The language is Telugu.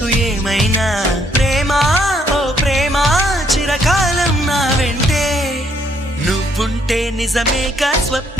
నీకు ఏమైనా ప్రేమ ఓ ప్రేమ చిరకాలం నా వెంటే నువ్వుంటే నిజమేగా స్వప్న